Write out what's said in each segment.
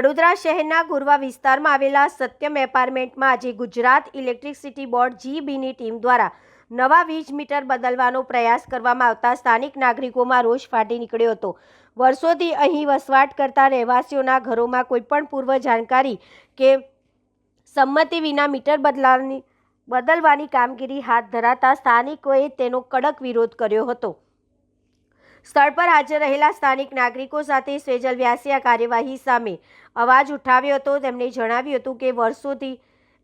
વડોદરા શહેરના ગુરવા વિસ્તારમાં આવેલા સત્યમ એપાર્ટમેન્ટમાં આજે ગુજરાત ઇલેક્ટ્રિસિટી બોર્ડ જીબીની ટીમ દ્વારા નવા વીજ મીટર બદલવાનો પ્રયાસ કરવામાં આવતા સ્થાનિક નાગરિકોમાં રોષ ફાટી નીકળ્યો હતો. વર્ષોથી અહીં વસવાટ કરતા રહેવાસીઓના ઘરોમાં કોઈપણ પૂર્વ જાણકારી કે સંમતિ વિના મીટર બદલાની બદલવાની કામગીરી હાથ ધરાતા સ્થાનિકોએ તેનો કડક વિરોધ કર્યો હતો. સ્થળ પર હાજર રહેલા સ્થાનિક નાગરિકો સાથે સ્વેજલ વ્યાસે આ કાર્યવાહી સામે અવાજ ઉઠાવ્યો હતો. તેમણે જણાવ્યું હતું કે વર્ષોથી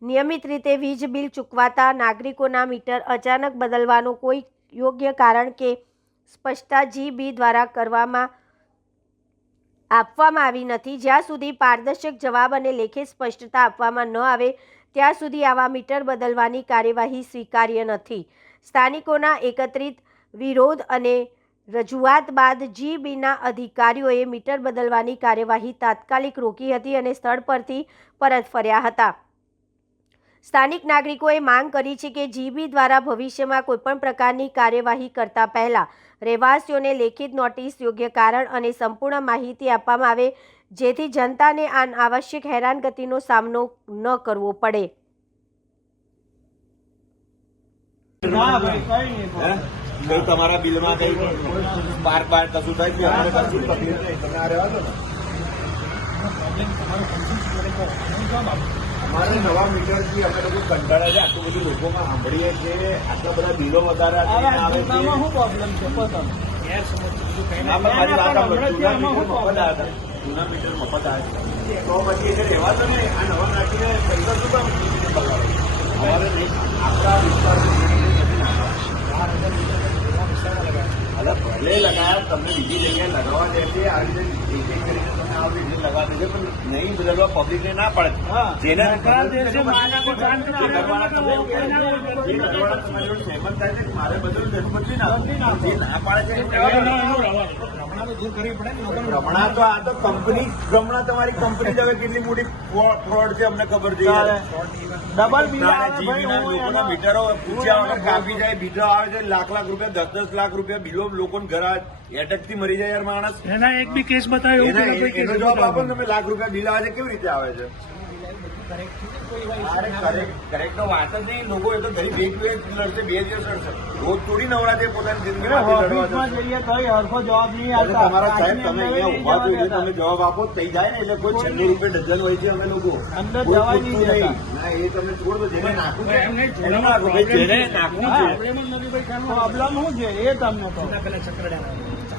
નિયમિત રીતે વીજ બિલ ચૂકવાતા નાગરિકોના મીટર અચાનક બદલવાનું કોઈ યોગ્ય કારણ કે સ્પષ્ટતા જીબી દ્વારા કરવામાં આપવામાં આવી નથી. જ્યાં સુધી પારદર્શક જવાબ અને લેખિત સ્પષ્ટતા આપવામાં ન આવે, ત્યાં સુધી આવા મીટર બદલવાની કાર્યવાહી સ્વીકાર્ય નથી. સ્થાનિકોના એકત્રિત વિરોધ અને રજૂઆત બાદ જીબીના અધિકારીઓએ મીટર બદલવાની કાર્યવાહી તાત્કાલિક રોકી હતી અને સ્થળ પરથી પરત ફર્યા હતા. સ્થાનિક નાગરિકોએ માંગ કરી છે કે જીબી દ્વારા ભવિષ્યમાં કોઈપણ પ્રકારની કાર્યવાહી કરતા પહેલા રહેવાસીઓને લેખિત નોટિસ યોગ્ય કારણ અને સંપૂર્ણ માહિતી આપવામાં આવે, જેથી જનતાને આ આવશ્યક હેરાનગતિનો સામનો ન કરવો પડે. કઈ તમારા બિલમાં કઈ પાર્ક બાર કશું થાય છે અમારે કશું તકલીફ નહીં તમે આ રહેવા દો અમારે નવા મીટરથી અમે લોકો કંટાળ્યા છે આટલું બધું લોકોમાં સાંભળીએ છીએ. આટલા બધા બિલો વધારે આવે છે. શું પ્રોબ્લેમ જૂના મીટર મફત આવ્યા છે. તો પછી એને રહેવા દો ને. આ નવા નાખીને પૈસા શું કામ બગાડો? અમારે નહીં આપણા વિસ્તારમાં અરે લગાયા તમને બીજી જગ્યાએ લગાવવા દે છે રીતે એક એક કરીને તમે આ રીતે લગાવી દે પણ નહીં બદલવા પબ્લિકને ના પડે. જેને સરકાર દેશે માના કોઈ જાણ જે મારે બદલવું છે, બદલી ના પાડે. છે તો આ તો કંપની રમણા તમારી કંપની જ હવે કેટલી મોટી ફ્રોડ છે અમને ખબર છે. ડબલ લોકોના મીટરો પૂછ્યા કાપી જાય બીજો આવે છે લાખ લાખ રૂપિયા દસ દસ લાખ રૂપિયા બિલો લોકોને ઘર એટકથી મરી જાય યાર માણસ. એના એક બી કેસ બતાવ્યો એના- જવાબ આપો ને તમે લાખ રૂપિયા બિલ આવે છે કેવી રીતે આવે છે? અરે કરેક્ટ કરેક્ટ તો વાત જ નહીં. લોકો એ તો ગરીબ એક બે લડશે બે દિવસ લડશે. રોજ થોડી નવરા પોતાની જિંદગી અરે માટે લડવા ઓફિસમાં જશે. જઈએ તોય હરખો જવાબ નહીં આવતા તમારા સાહેબ તમે અહીંયા ઊભા જોઈએ તમે જવાબ આપો થઈ જાય ને એટલે કોઈ છન્નું રૂપિયા ડઝન હોય છે અમે લોકો. અંદર જવા નહીં ના એ તમે છોડ દો જેને નાખવું છે એમને જેને નાખવું છે. પ્રોબ્લેમ નથી ભાઈ કામ પ્રોબ્લેમ શું છે? એ તમને એના પેલા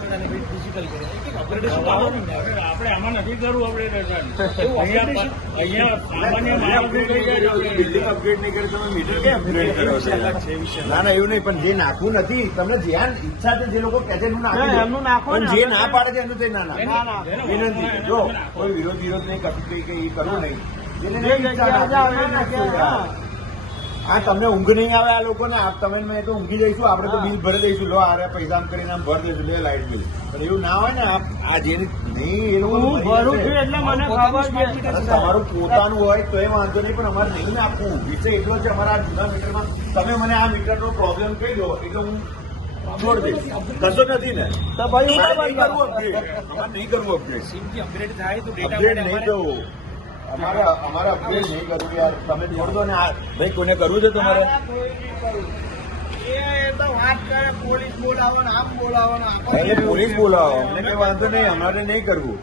કરે. આપણે આમાં નથી કરવું અહીંયા સામાન્ય બિલ્ડિંગ અપગ્રેડ નહીં કરી તમે મીટર કેમ અપગ્રેડ કરો છો. ના ના એવું નહીં પણ જે નાખવું નથી તમને જ્યાં ઈચ્છા છે જે લોકો કહે છે એનું નાખી એમનું નાખો પણ જે ના પાડે છે એનું તે ના ના, ના. વિનંતી જો કોઈ વિરોધ વિરોધ નહીં કરતી કે એ કરવું નહીં. જેને નહીં ઈચ્છા આ તમને ઊંઘ નહીં આવે આ લોકોને? તમે મેં તો ઊંઘી જઈશું. આપણે તો બિલ ભરી દઈશું. લો આરે પૈસા કરીને આમ ભરી દઈશું. લે લાઇટ બિલ. પણ એવું ના હોય ને આ જે નહીં એ લોકો ભરું છું એટલે મને ખબર છે. અરે તમારું પોતાનું હોય તો એ વાંધો નહીં પણ અમારે નહીં આપવું વિષય એટલો છે અમારા આ જૂના મીટરમાં. તમે મને આ મીટરનો પ્રોબ્લેમ કહી દો એટલે હું છોડ દઈશ. કશો નથી ને? તો ભાઈ હું નહીં કરવું upgrade. નહીં કરવું માટે નહીં કરવું. અમારે અમારા upgrade નહીં કરવું યાર તમે છોડ દો ને આ. ભાઈ કોને કરવું છે તમારે? એ તો વાત કરે પોલીસ બોલાવો આમ બોલાવો ને આમ. એટલે પોલીસ બોલાવો. અમને કઈ વાંધો નહીં અમારે નહીં કરવું.